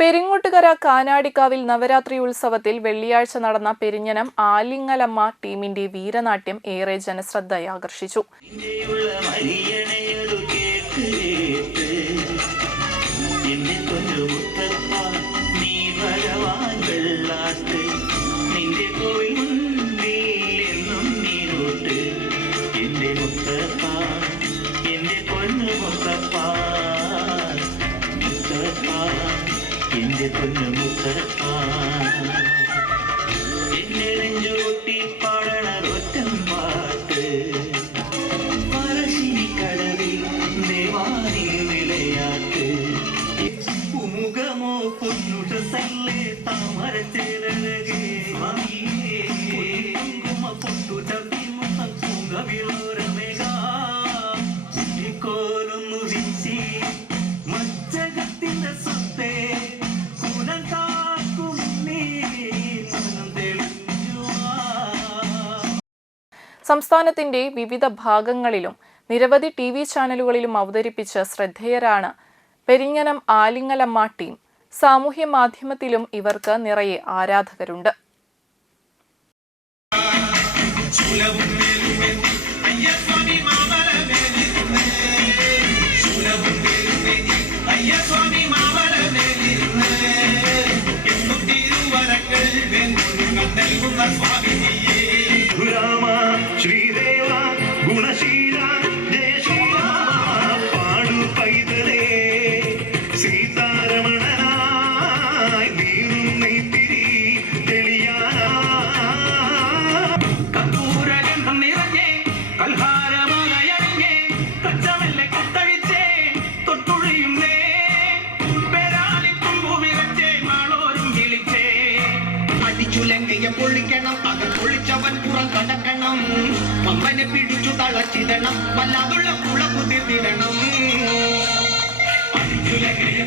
പെരിങ്ങോട്ടുകര കാനാടിക്കാവിൽ നവരാത്രി ഉത്സവത്തിൽ വെള്ളിയാഴ്ച നടന്ന പെരിഞ്ഞനം ആലിങ്ങലമ്മ ടീമിന്റെ വീരനാട്യം ഏറെ ജനശ്രദ്ധയാകർഷിച്ചു. എന്റെ പൊന്നു മുത്തപ്പ സംസ്ഥാനത്തിന്റെ വിവിധ ഭാഗങ്ങളിലും നിരവധി ടി വി ചാനലുകളിലും അവതരിപ്പിച്ച ശ്രദ്ധേയരാണ് പെരിഞ്ഞനം ആലിങ്ങലമ്മ ടീം. സാമൂഹ്യ മാധ്യമത്തിലും ഇവർക്ക് നിറയെ ആരാധകരുണ്ട്. രാമ അത് പൊളിച്ചവൻ പുറം കടക്കണം. പമ്പനെ പിടിച്ചു തളച്ചിടണം വല്ലാതുള്ള പുള കുതിർത്തിടണം.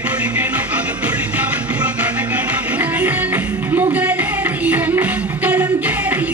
പൊളിക്കണം അത് പൊളിച്ചവൻ പുറം കടക്കണം. മുഗലേറിയ മക്കളും കേറി